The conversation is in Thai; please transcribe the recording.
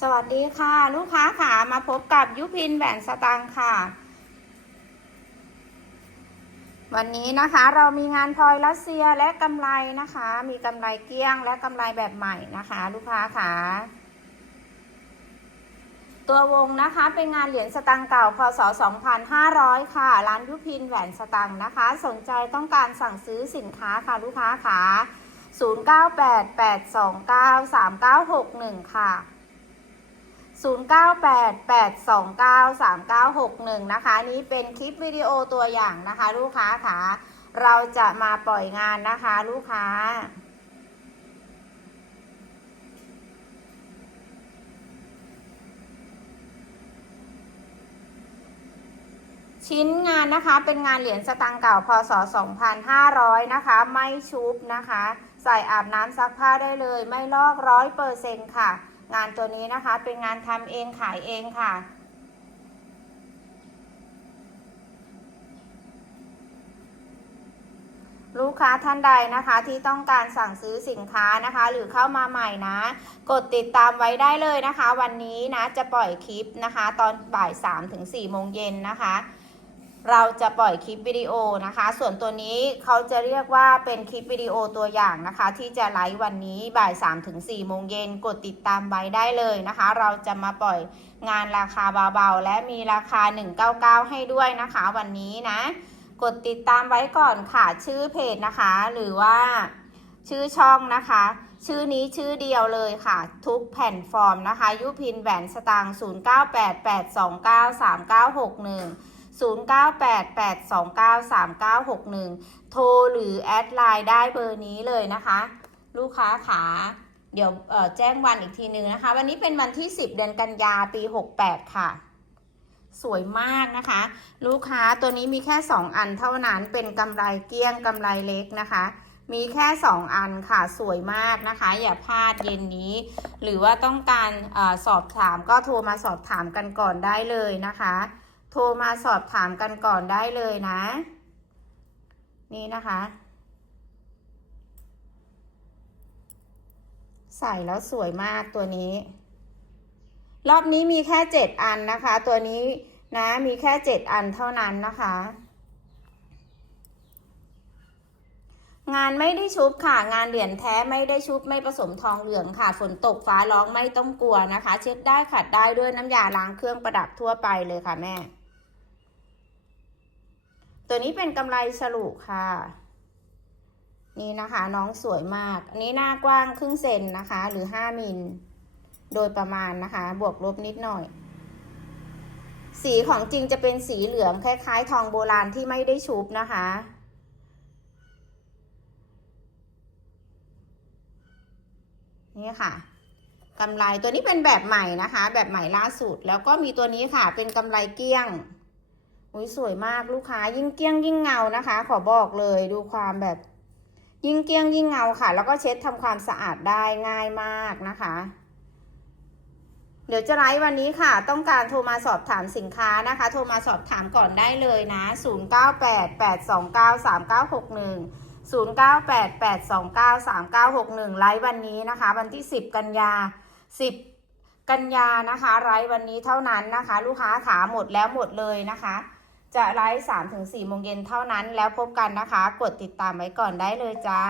สวัสดีค่ะ ลูกค้าขามาพบกับยุพินแหวนสตางค์ค่ะ วันนี้นะคะเรามีงานพลอยรัสเซียและกำไรนะคะ มีกำไรเกี้ยงและกำไรแบบใหม่นะคะ ลูกค้าขาตัววงนะคะเป็นงานเหรียญสตางค์เก่าพศ 2500 ค่ะ ร้านยุพินแหวนสตางค์นะคะ สนใจต้องการสั่งซื้อสินค้าค่ะลูกค้าขา0988293961 ค่ะ 0988293961 นะคะ นี้เป็นคลิปวิดีโอตัวอย่างนะคะ ลูกค้าค่ะเราจะมาปล่อยงานนะคะ ลูกค้า ชิ้นงานนะคะเป็นงานเหรียญสตางค์เก่าพศ 2500 นะคะ ไม่ชุบนะคะ ใส่อาบน้ำซักผ้าได้เลย ไม่ลอกร้อยเปอร์เซ็นค่ะ งานตัวนี้นะคะเป็นงานทำเองขายเองค่ะ ลูกค้าท่านใดนะคะที่ต้องการสั่งซื้อสินค้านะคะ หรือเข้ามาใหม่นะ กดติดตามไว้ได้เลยนะคะ วันนี้นะจะปล่อยคลิปนะคะ ตอนบ่าย3ถึง4โมงเย็นนะคะ เราจะปล่อยคลิปวิดีโอนะคะ ส่วนตัวนี้เขาจะเรียกว่าเป็นคลิปวิดีโอตัวอย่างนะคะ ที่จะไลฟ์วันนี้บ่าย3ถึง4โมงเย็นกดติดตามไว้ได้เลยนะคะ เราจะมาปล่อยงานราคาเบาๆ และมีราคา 199 ให้ด้วยนะคะ วันนี้นะ กดติดตามไว้ก่อนค่ะชื่อเพจนะคะ หรือว่าชื่อช่องนะคะ ชื่อนี้ชื่อเดียวเลยค่ะ ทุกแผ่นฟอร์มนะคะ ยุพินแหวนสตางค์0988293961 0988293961 โทรหรือแอดไลน์ได้เบอร์นี้เลยนะคะ ลูกค้าขาเดี๋ยวแจ้งวันอีกทีนึงนะคะ วันนี้เป็นวันที่ 10 เดือนกันยาปี 68 ค่ะ สวยมากนะคะ ลูกค้าตัวนี้มีแค่ 2 อันเท่านั้นเป็นกำไรเกี้ยงกำไรเล็กนะคะ มีแค่ 2 อันค่ะสวยมากนะคะ อย่าพลาดเย็นนี้ หรือว่าต้องการอสอบถามก็โทรมาสอบถามกันก่อนได้เลยนะคะ โทรมาสอบถามกันก่อนได้เลยนะ นี่นะคะ ใส่แล้วสวยมากตัวนี้ รอบนี้มีแค่เจ็ดอันนะคะ ตัวนี้นะมีแค่เจ็ดอันเท่านั้นนะคะ งานไม่ได้ชุบค่ะ งานเหรียญแท้ไม่ได้ชุบไม่ผสมทองเหลืองค่ะ ฝนตกฟ้าร้องไม่ต้องกลัวนะคะ เช็ดได้ขัดได้ด้วยน้ำยาล้างเครื่องประดับทั่วไปเลยค่ะแม่ ตัวนี้เป็นกำไรฉลุค่ะ นี่นะคะน้องสวยมาก อันนี้หน้ากว้างครึ่งเซนนะคะ หรือห้ามิล โดยประมาณนะคะ บวกลบนิดหน่อย สีของจริงจะเป็นสีเหลืองคล้ายๆ ทองโบราณที่ไม่ได้ชุบนะคะนี่ค่ะกำไรตัวนี้เป็นแบบใหม่นะคะ แบบใหม่ล่าสุด แล้วก็มีตัวนี้ค่ะ เป็นกำไรเกี้ยง อุ้ยสวยมากลูกค้า ยิ่งเกี้ยงยิ่งเงานะคะ ขอบอกเลยดูความแบบ ยิ่งเกี้ยงยิ่งเงาค่ะ แล้วก็เช็ดทำความสะอาดได้ง่ายมากนะคะ เดี๋ยวจะไลฟ์วันนี้ค่ะ ต้องการโทรมาสอบถามสินค้านะคะ โทรมาสอบถามก่อนได้เลยนะ 0988293961 0988293961 ไลฟ์วันนี้นะคะ วันที่ 10 กันยา 10กันยานะคะไลฟ์วันนี้เท่านั้นนะคะ ลูกค้าขาหมดแล้วหมดเลยนะคะ จะไลฟ์3-4โมงเย็นเท่านั้นแล้วพบกันนะคะ กดติดตามไว้ก่อนได้เลยจ้า